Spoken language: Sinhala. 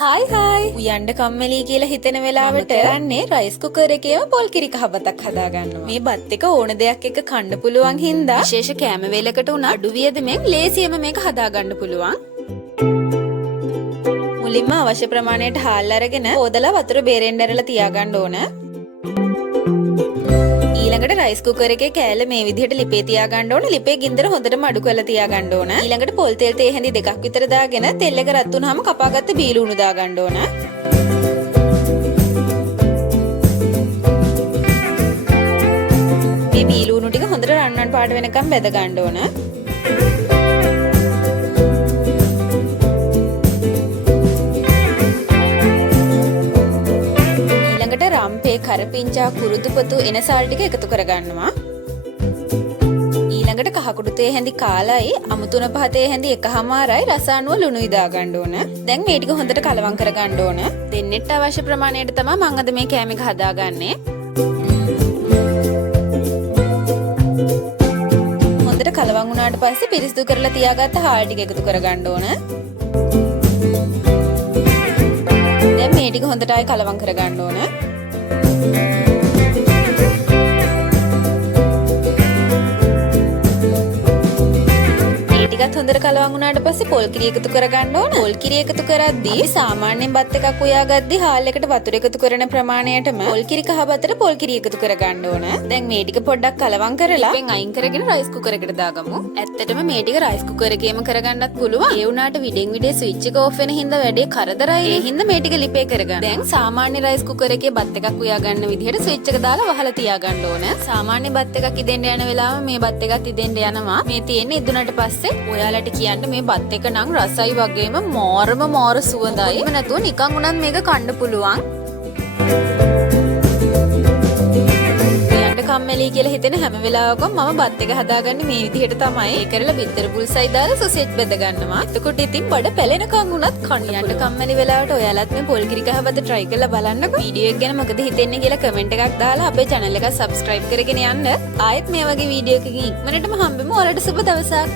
හායි හායි උයන්ඩ කම්මලී කියලා හිතෙන වෙලාවට කරන්නේ රයිස් කුකර් එකේම පොල් කිරි කහබතක් හදාගන්නවා. මේ බත් එක ඕන දෙයක් එක්ක කන්න පුළුවන් හින්දා විශේෂ කෑම වේලකට උනා අඩු වියදමෙන් ලේසියෙම මේක හදාගන්න පුළුවන්. මුලින්ම අවශ්‍ය ප්‍රමාණයට හාල් අරගෙන හොදලා වතුර බේරෙන්න ඇරලා තියාගන්න ඕන. ඊළඟට රයිස් කුකර් එකේ කෑල්ල මේ විදිහට ලිපේ තියාගන්න ඕන. ලිපේ ගින්දර හොඳටම අඩු කරලා තියාගන්න ඕන. ඊළඟට පොල් තෙල් තේ හැඳි දෙකක් විතර දාගෙන තෙල් එක රත් වුනහම කපාගත්ත බීලු උණු දාගන්න ඕන. මේ බීලු උණු ටික හොඳට රන්වන් පාට වෙනකම් බෙද ගන්න ඕන. රම්පේ කරපිංචා කුරුදුපතු එන සාල් ටික එකතු කරගන්නවා. ඊළඟට කහකුඩු තේ හැඳි කාලයි අමුතුන පහ තේ හැඳි එකහමාරයි රස අනුව ලුණුයි දාගන්න ඕන. දැන් මේ ටික හොඳට කලවම් කරගන්න ඕන. දෙන්නෙට අවශ්‍ය ප්‍රමාණයට තමයි මම අද මේ කෑම එක හදාගන්නේ. හොඳට කලවම් වුණාට පස්සේ පිරිසිදු කරලා තියාගත්ත හාල් ටික එකතු කරගන්න ඕන. දැන් මේ ටික හොඳට ආයි කලවම් කරගන්න ඕන. ටිකත් හොඳට කලවම් වුණාට පස්සේ පොල් කිරි එකතු කරගන්න ඕන. පොල් කිරි එකතු කරද්දී අපි සාමාන්‍යයෙන් බත් එකක් උයාගද්දී හාල් එකට වතුර එකතු කරන ප්‍රමාණයටම පොල් කිරි කහ බතට පොල් කිරි එකතු කරගන්න ඕන. දැන් මේ ටික පොඩ්ඩක් කලවම් කරලා ඉතින් අයින් කරගෙන රයිස් කුකර් එකට දාගමු. ඇත්තටම මේ ටික රයිස් කුකර් එකේම කරගන්නත් පුළුවන්. ඒ වුණාට විඩෙන් විඩේ ස්විච් එක ඕෆ් වෙන හින්දා වැඩේ කරදරයි. ඒ හින්දා මේ ටික ලිපේ කරගන්න. දැන් සාමාන්‍ය රයිස් කුකර් එකේ බත් එකක් උයා ගන්න විදිහට ස්විච් එක දාලා වහලා තියාගන්න ඕන. සාමාන්‍ය බත් එකක් ඉදෙන්න යන වෙලාව මේ බත් එකත් ඉදෙන්න යනවා. මේ තියෙන්නේ ඉදුණට පස්සේ ඔයාලට කියන්න මේ බත් එක නම් රසයි වගේම මාර සුවඳයි. එහෙම නැතුව නිකන් උනත් මේක කන්න පුළුවන්. කම්මැලි කියලා හිතෙන හැම වෙලාවකම මම බත් එක හදාගන්නේ මේ විදිහට තමයි. ඒ කරලා බිත්තර පුල්සයි දාලා සොසේජ් බෙද ගන්නවා. එතකොට ඉතින් බඩ පැලෙනකන් උනත් කන්න. යන්න කම්මැලි වෙලාවට ඔයාලත් මේ පොල් කිරි කහබත try කරලා බලන්නකෝ. වීඩියෝ එක ගැන මොකද හිතෙන්නේ කියලා කමෙන්ට් එකක් දාලා අපේ channel එක subscribe කරගෙන යන්න. ආයෙත් මේ වගේ වීඩියෝ එකකින් ඉක්මනටම හම්බෙමු. ඔයාලට සුබ දවසක්.